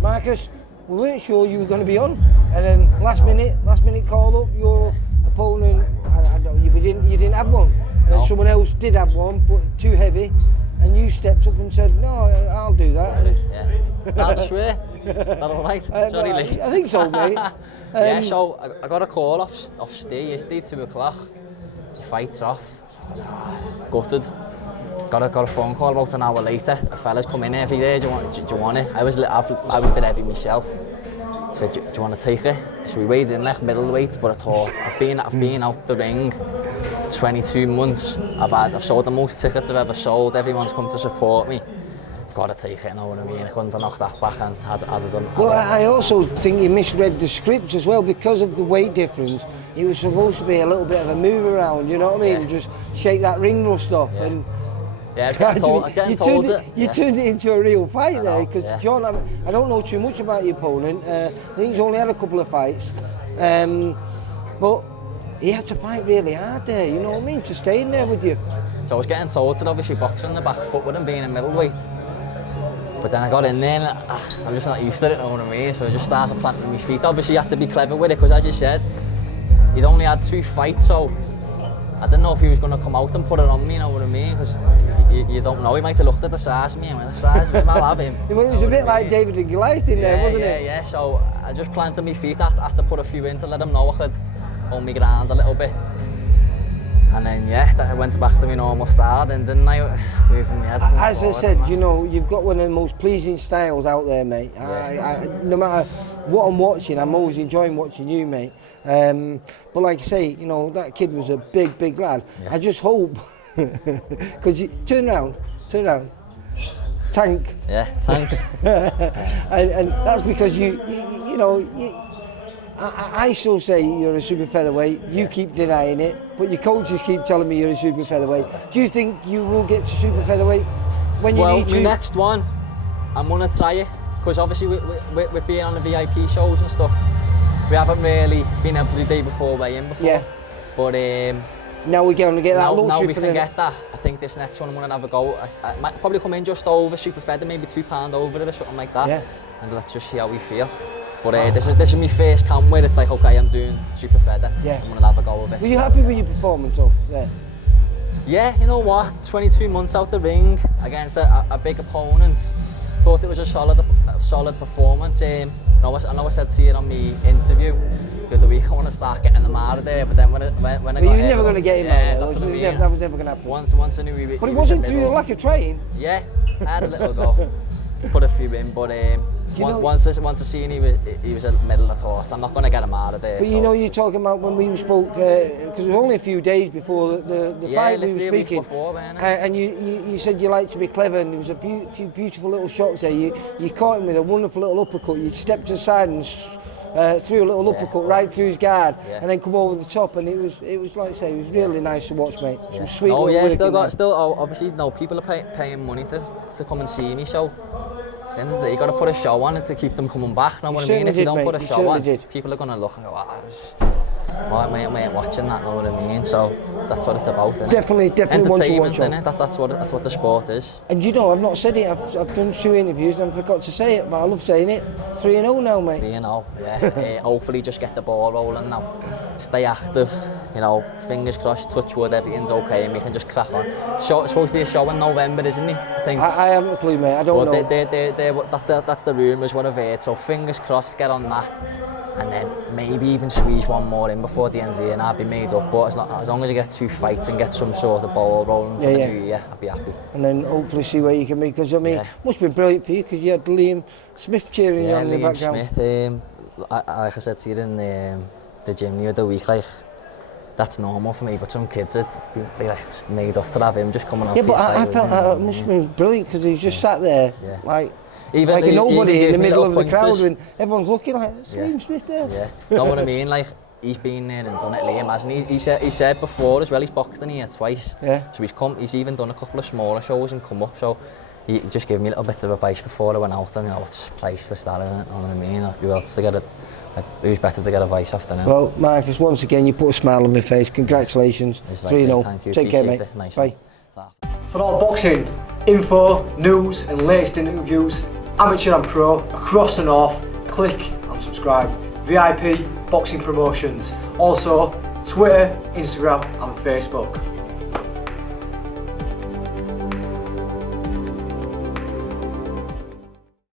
Marcus, we weren't sure you were going to be on, and then last minute call up your opponent. You didn't have one, and then someone else did have one, but too heavy, and you stepped up and said, "No, I'll do that." Yeah. That's a swear. That all right? Sorry, Lee. I think so, mate. Yeah, so I got a call off Steve yesterday, 2 o'clock. The fight's off. So I was, gutted. Got a phone call about an hour later. A fella's come in every day. Do you want it? I was a bit heavy myself. I said, do you want to take it? So we weighed in like middleweight, but I thought I've been out the ring for 22 months. I've sold the most tickets I've ever sold. Everyone's come to support me. I've got to take it, you know what I mean? I couldn't have knocked that back and had done. Well, I also think you misread the scripts as well because of the weight difference. It was supposed to be a little bit of a move around, you know what I mean? Just shake that ring rust off. Yeah. And yeah, you turned it into a real fight there, because yeah. John, I don't know too much about your opponent. I think he's only had a couple of fights, but he had to fight really hard there, you know what I mean, to stay in there with you. So I was getting told to obviously box on the back foot with him being a middleweight. But then I got in there and I'm just not used to it, you know what I mean? So I just started planting my feet. Obviously you had to be clever with it, because as you said, he'd only had 2 fights, so I didn't know if he was going to come out and put it on me, you know what I mean? Because you don't know, he might have looked at the size of me and went, the size of him, I'll have him. It was a bit like David and Goliath in there, wasn't it? Yeah, so I just planted my feet. I had to put a few in to let him know I could hold my ground a little bit. And then, I went back to my normal style, and didn't I? Moving my head As forward, I said, man. you know, you've got one of the most pleasing styles out there, mate. Yeah. No matter what I'm watching, I'm always enjoying watching you, mate. But like I say, you know, that kid was a big lad. Yeah. I just hope, because you turn around. Tank. Yeah, tank. and that's because you know, I still say you're a super featherweight. You keep denying it, but your coaches keep telling me you're a super featherweight. Do you think you will get to super featherweight when you need to? Well, the next one, I'm gonna try it, because obviously with being on the VIP shows and stuff, we haven't really been able to do day before weigh-in before. Yeah. But now we're going to get that luxury. Now we can get that. I think this next one I'm gonna have a go. I might probably come in just over super feather, maybe £2 over it or something like that. Yeah. And let's just see how we feel. But this is my first camp where it's like, okay, I'm doing super feather. Yeah. I'm gonna have a go with it. Were you happy with your performance though? Yeah. Yeah, you know what? 22 months out the ring against a big opponent. Thought it was a solid performance. I know I said to you on my interview the other week, I want to start getting them out of there. But then when I got you're never going to get him out of there. That was never going to happen. Once I knew he But it wasn't through your lack of training. Yeah, I had a little go, put a few in, but once I seen he was a middle, I thought I'm not going to get him out of there. But you know, you're talking about when we spoke, because it was only a few days before the fight we were speaking, before, and you said you like to be clever, and there was a few beautiful little shots there. You caught him with a wonderful little uppercut. You stepped aside and threw a little uppercut right through his guard, and then come over the top, and it was like I say, it was really nice to watch, mate. Some sweet. Oh yeah, still obviously people are paying money to come and see me, so. At the end of the day, you got to put a show on it to keep them coming back. Know what I mean? If you don't put a show on, people are going to look and go, why am I watching that? Know what I mean? So that's what it's about, isn't it? Definitely want to watch it. That's what the sport is. And you know, I've not said it. I've done 2 interviews and I forgot to say it, but I love saying it. 3-0 now, mate. 3-0, yeah. Hopefully, just get the ball rolling now. Stay active. You know, fingers crossed, touch wood, everything's okay, and we can just crack on. It's supposed to be a show in November, isn't it? I think. I haven't a clue, mate. I don't know. That's the rumours, what I've heard. So fingers crossed, get on that, and then maybe even squeeze one more in before the end of the year, and I'll be made up. But as long as I get 2 fights and get some sort of ball rolling for the new year, I'll be happy. And then hopefully see where you can be, because I mean, must be brilliant for you, because you had Liam Smith cheering you on in the background. Liam Smith, like I said to you in the gym the other week, like. That's normal for me, but some kids would be like made up to have him just coming out. Yeah, but I felt it must have been brilliant, because he just sat there like a nobody in the middle of the crowd, and everyone's looking like, Liam Smith there. Yeah, know what I mean? Like, he's been there and done it, Liam, hasn't he? He said before as well, he's boxed in here twice. Yeah. So he's even done a couple of smaller shows and come up, so he just gave me a little bit of advice before I went out, and you know, what's place to start, isn't it? Know what I mean? Who else to get it? Who's better to get advice after now? Well, Marcus, once again, you put a smile on my face. Congratulations. 3-0. Thank you. Take care, mate. Nice. Bye. For all boxing info, news and latest interviews, amateur and pro, across the north, click and subscribe. VIP Boxing Promotions. Also, Twitter, Instagram and Facebook.